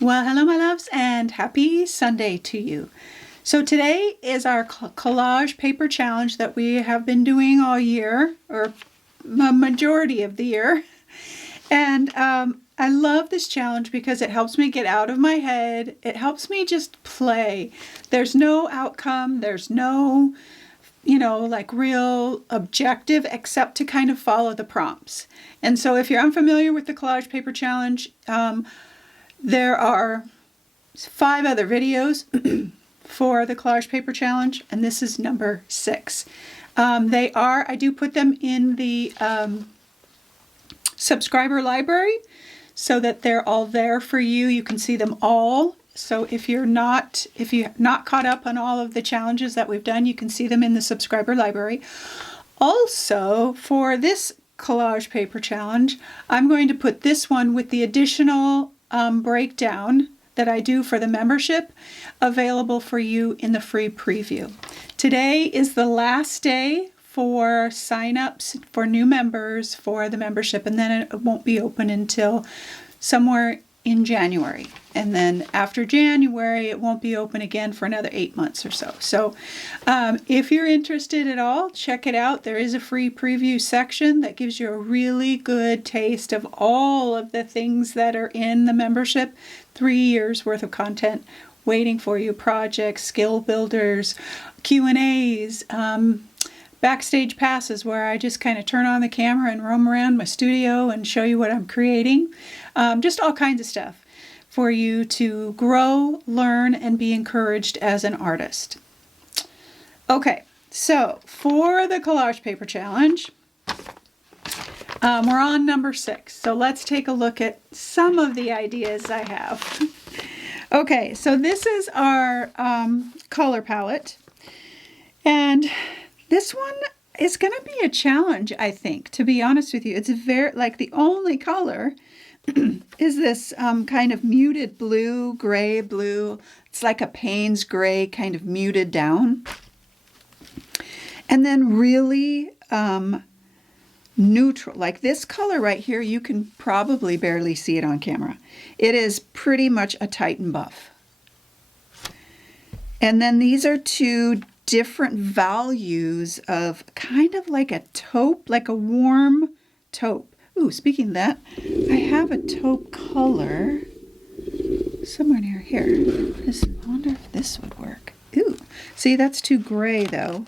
Well, hello, my loves, and happy Sunday to you. So today is our collage paper challenge that we have been doing all year, or a majority of the year. And I love this challenge because it helps me get out of my head. It helps me just play. There's no outcome. There's no, like real objective except to kind of follow the prompts. And so if you're unfamiliar with the collage paper challenge, there are 5 other videos for the collage paper challenge, and this is number 6. I do put them in the subscriber library so that they're all there for you. You can see them all. So if you're not caught up on all of the challenges that we've done, you can see them in the subscriber library. Also, for this collage paper challenge, I'm going to put this one with the additional breakdown that I do for the membership available for you in the free preview. Today is the last day for sign-ups for new members for the membership, and then it won't be open until somewhere in January. And then after January, it won't be open again for another 8 months or so. So if you're interested at all, check it out. There is a free preview section that gives you a really good taste of all of the things that are in the membership. 3 years worth of content waiting for you. Projects, skill builders, Q&As, backstage passes where I just kind of turn on the camera and roam around my studio and show you what I'm creating. Just all kinds of stuff for you to grow, learn, and be encouraged as an artist. Okay, so for the collage paper challenge, we're on number 6. So let's take a look at some of the ideas I have. Okay, so this is our color palette. And this one is going to be a challenge, I think, to be honest with you. It's very, like, the only color is this kind of muted blue, gray blue. It's like a Payne's gray kind of muted down. And then really neutral, like this color right here, you can probably barely see it on camera. It is pretty much a Titan buff. And then these are 2 different values of kind of like a taupe, like a warm taupe. Ooh, speaking of that, I have a taupe color somewhere near here. I wonder if this would work. Ooh, see, that's too gray though.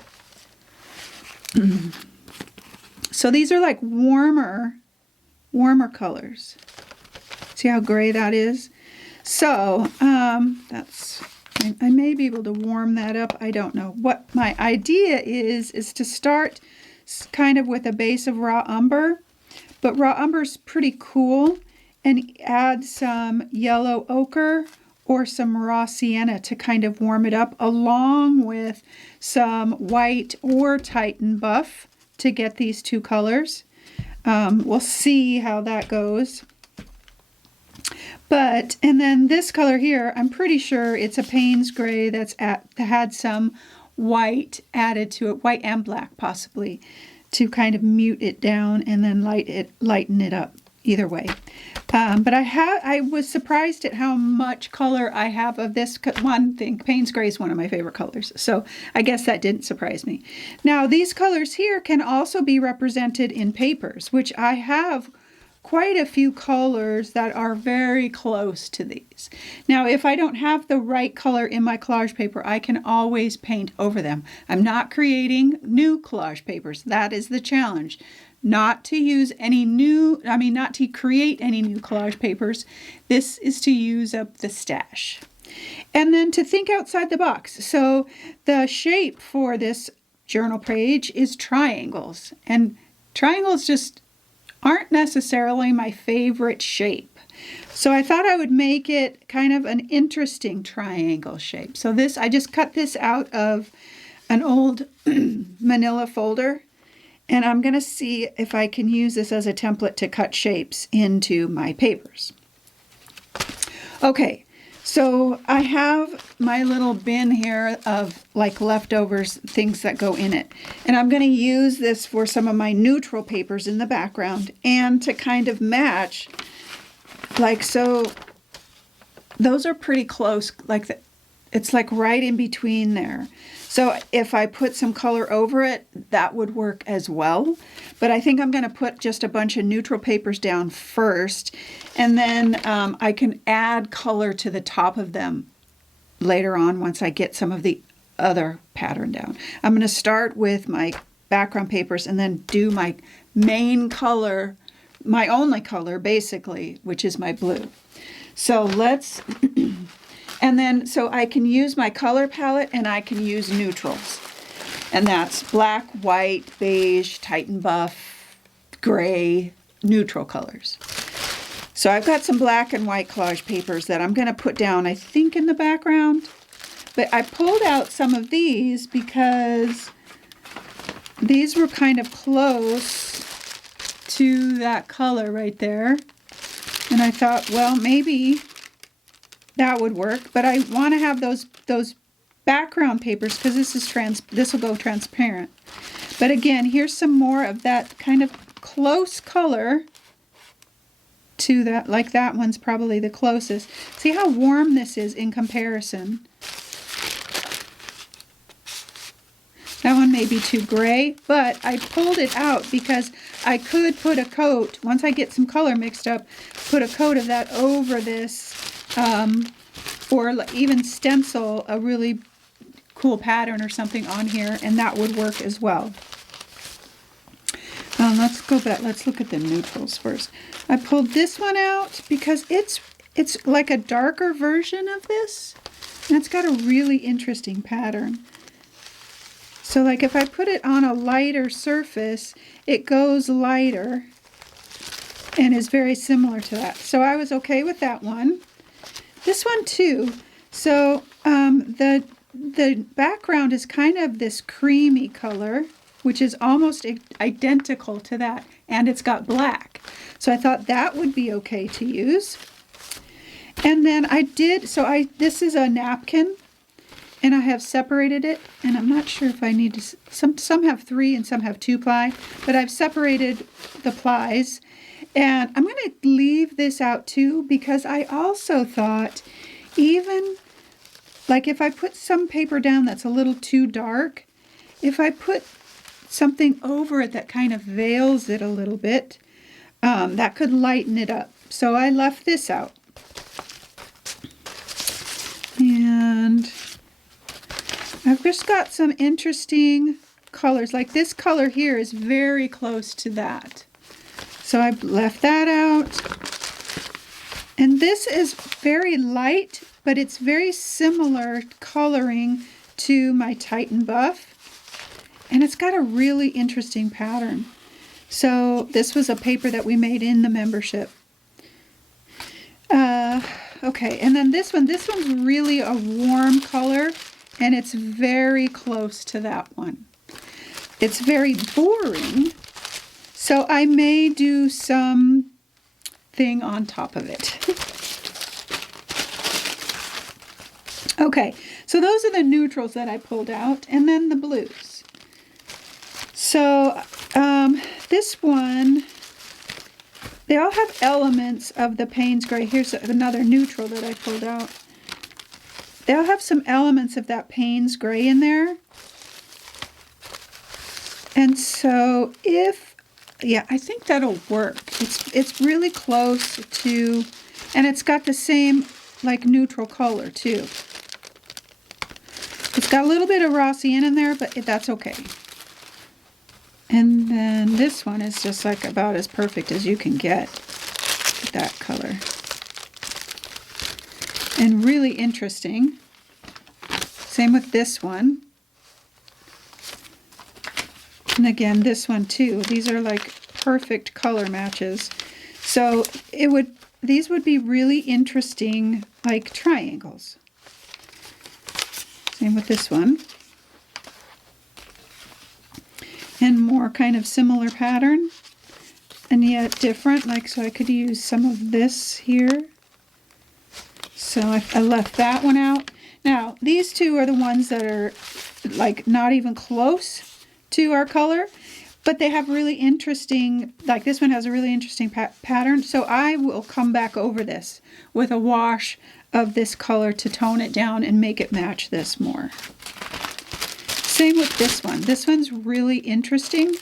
So these are like warmer colors. See how gray that is? So I may be able to warm that up. I don't know. What my idea is to start kind of with a base of raw umber, but raw umber is pretty cool, and add some yellow ochre or some raw sienna to kind of warm it up, along with some white or Titan buff to get these 2 colors. We'll see how that goes. And then this color here, I'm pretty sure it's a Payne's gray that had some white added to it, white and black possibly, to kind of mute it down and then lighten it up. Either way. But I was surprised at how much color I have of this one thing. Payne's gray is one of my favorite colors, so I guess that didn't surprise me. Now, these colors here can also be represented in papers, which I have quite a few colors that are very close to these. Now, if I don't have the right color in my collage paper, I can always paint over them. I'm not creating new collage papers. That is the challenge. Not to create any new collage papers. This is to use up the stash. And then to think outside the box. So the shape for this journal page is triangles. And triangles just aren't necessarily my favorite shape. So I thought I would make it kind of an interesting triangle shape. So I just cut this out of an old manila folder. And I'm going to see if I can use this as a template to cut shapes into my papers. Okay, so I have my little bin here of like leftovers, things that go in it. And I'm going to use this for some of my neutral papers in the background and to kind of match, like so, those are pretty close, like it's like right in between there. So if I put some color over it, that would work as well. But I think I'm going to put just a bunch of neutral papers down first, and then I can add color to the top of them later on once I get some of the other pattern down. I'm going to start with my background papers and then do my main color, my only color basically, which is my blue. So let's... And then, so I can use my color palette and I can use neutrals. And that's black, white, beige, Titan buff, gray, neutral colors. So I've got some black and white collage papers that I'm going to put down, I think, in the background. But I pulled out some of these because these were kind of close to that color right there. And I thought, well, maybe that would work, but I want to have those background papers because this will go transparent. But again, here's some more of that kind of close color to that, like that one's probably the closest. See how warm this is in comparison. That one may be too gray, but I pulled it out because I could put a coat, once I get some color mixed up, put a coat of that over this, or even stencil a really cool pattern or something on here, and that would work as well. Let's go back. Let's look at the neutrals first. I pulled this one out because it's like a darker version of this, and it's got a really interesting pattern. So like if I put it on a lighter surface, it goes lighter and is very similar to that. So I was okay with that one. This one too. So the background is kind of this creamy color, which is almost identical to that, and it's got black. So I thought that would be okay to use. And then this is a napkin, and I have separated it, and I'm not sure if I need to, some have 3 and some have 2 ply, but I've separated the plies. And I'm going to leave this out too because I also thought even like if I put some paper down that's a little too dark, if I put something over it that kind of veils it a little bit, that could lighten it up. So I left this out. And I've just got some interesting colors. Like this color here is very close to that. So I left that out. And this is very light, but it's very similar coloring to my Titan buff. And it's got a really interesting pattern. So this was a paper that we made in the membership. Okay, and then this one's really a warm color, and it's very close to that one. It's very boring. So I may do some thing on top of it. Okay, so those are the neutrals that I pulled out, and then the blues. So this one, they all have elements of the Payne's Gray. Here's another neutral that I pulled out. They all have some elements of that Payne's Gray in there. And so I think that'll work. It's really close to, and it's got the same like neutral color too. It's got a little bit of Rossian in there, but that's okay. And then this one is just like about as perfect as you can get with that color. And really interesting. Same with this one. And again, this one too. These are like perfect color matches. So these would be really interesting, like triangles. Same with this one. And more kind of similar pattern, and yet different. Like, so I could use some of this here. So I left that one out. Now, these two are the ones that are like not even close to our color, but they have really interesting, like this one has a really interesting pattern. So I will come back over this with a wash of this color to tone it down and make it match this more. Same with this one. This one's really interesting,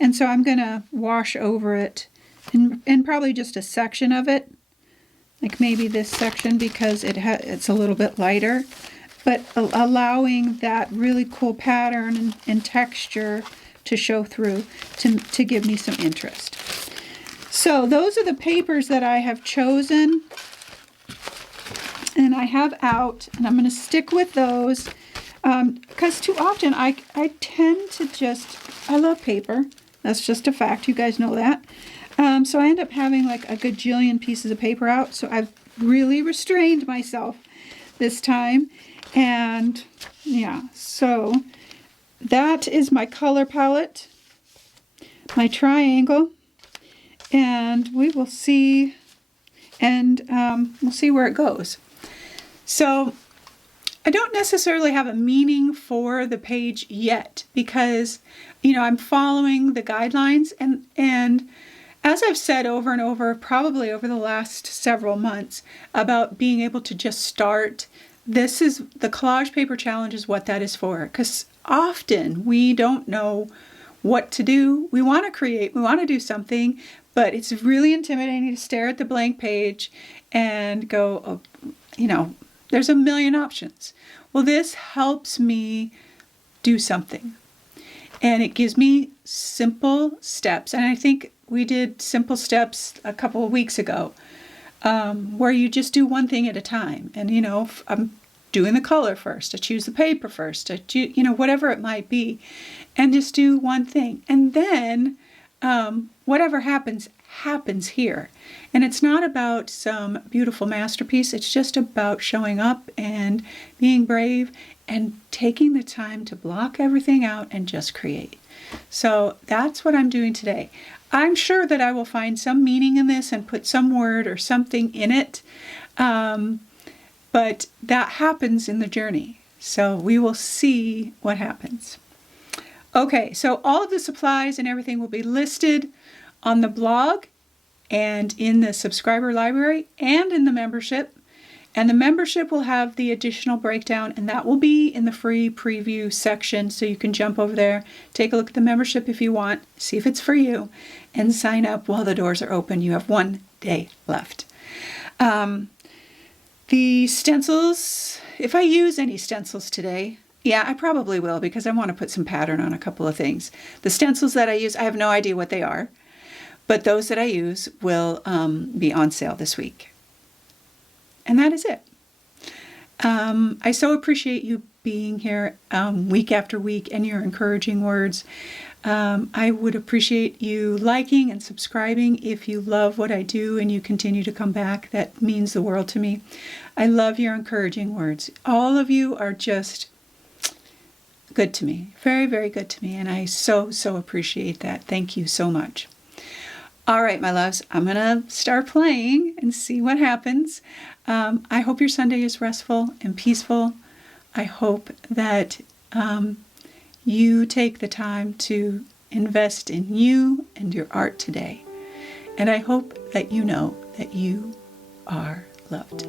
and so I'm going to wash over it and probably just a section of it, like maybe this section because it's a little bit lighter, but allowing that really cool pattern and texture to show through to give me some interest. So those are the papers that I have chosen and I have out, and I'm going to stick with those because too often I tend to I love paper. That's just a fact. You guys know that. So I end up having like a gajillion pieces of paper out. So I've really restrained myself this time. And yeah, so that is my color palette, my triangle, and we will see, and we'll see where it goes. So I don't necessarily have a meaning for the page yet because, I'm following the guidelines and as I've said over and over, probably over the last several months, about being able to just start, the collage paper challenge is what that is for. Because often we don't know what to do. We want to create, we want to do something, but it's really intimidating to stare at the blank page and go, there's a million options. Well, this helps me do something. And it gives me simple steps. And I think we did simple steps a couple of weeks ago, where you just do one thing at a time. And, I'm doing the color first. I choose the paper first. Whatever it might be. And just do one thing. And then whatever happens here. And it's not about some beautiful masterpiece. It's just about showing up and being brave and taking the time to block everything out and just create. So that's what I'm doing today. I'm sure that I will find some meaning in this and put some word or something in it. But that happens in the journey. So we will see what happens. Okay, so all of the supplies and everything will be listed on the blog and in the subscriber library and in the membership. And the membership will have the additional breakdown, and that will be in the free preview section. So you can jump over there, take a look at the membership if you want, see if it's for you, and sign up while the doors are open. You have 1 day left. The stencils, if I use any stencils today, yeah, I probably will because I want to put some pattern on a couple of things. The stencils that I use, I have no idea what they are, but those that I use will be on sale this week. And that is it. I so appreciate you being here week after week and your encouraging words. I would appreciate you liking and subscribing if you love what I do and you continue to come back. That means the world to me. I love your encouraging words. All of you are just good to me. Very, very good to me. And I so appreciate that. Thank you so much. All right, my loves, I'm going to start playing and see what happens. I hope your Sunday is restful and peaceful. I hope that you take the time to invest in you and your art today. And I hope that you know that you are loved.